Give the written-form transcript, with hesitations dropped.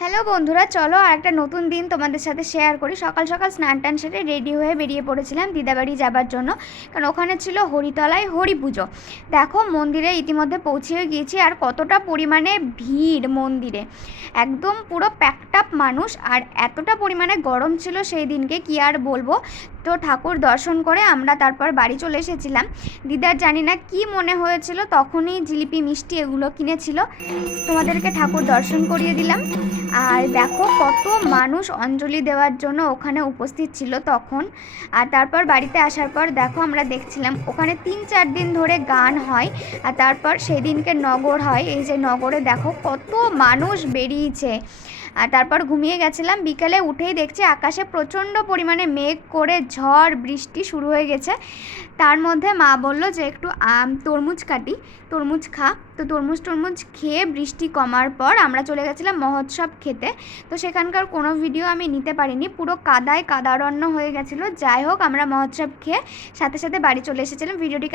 Hello বন্ধুরা, চলো আর একটা নতুন দিন তোমাদের সাথে শেয়ার করি। সকাল সকাল স্নান টান সেরে রেডি হয়ে বেরিয়ে পড়েছিলাম দিদাবাড়ি যাবার জন্য, কারণ ওখানে ছিল হরিতলায় হরি পুজো। দেখো, মন্দিরে ইতিমধ্যে পৌঁছে গিয়েছি, আর কতটা পরিমাণে ভিড় মন্দিরে, একদম পুরো প্যাকটাপ মানুষ। আর এতটা পরিমাণে গরম ছিল সেই দিনকে, কি আর বলবো। তো ঠাকুর দর্শন করে আমরা তারপর বাড়ি চলে এসেছিলাম। দিদার জানি না কি মনে হয়েছিল, তখনই জিলিপি মিষ্টি এগুলো কিনেছিল। তোমাদেরকে ঠাকুর দর্শন করিয়ে দিলাম। আর দেখো কত মানুষ অঞ্জলি দেওয়ার জন্য ওখানে উপস্থিত ছিল তখন। আর তারপর বাড়িতে আসার পর দেখো, আমরা দেখছিলাম ওখানে 3-4 দিন ধরে গান হয়। আর তারপর সেই দিনকে নগর হয়, এই যে নগরে দেখো কত মানুষ বেরিয়েছে। আর তারপর ঘুমিয়ে গেছিলাম। বিকেলে উঠেই দেখছি আকাশে প্রচণ্ড পরিমাণে মেঘ করে ঝড় বৃষ্টি শুরু হয়ে গেছে। তার মধ্যে মা বললো যে একটু তরমুজ কাটি, তরমুজ খা। তো তরমুজ খেয়ে বৃষ্টি কমার পর আমরা চলে গেছিলাম মহোৎসব খেতে। তো সেখানকার কোনো ভিডিও আমি নিতে পারিনি, পুরো কাদায় কাদারণ্য হয়ে গেছিলো। যাই হোক, আমরা মহোৎসব খেয়ে সাথে সাথে বাড়ি চলে এসেছিলাম। ভিডিওটি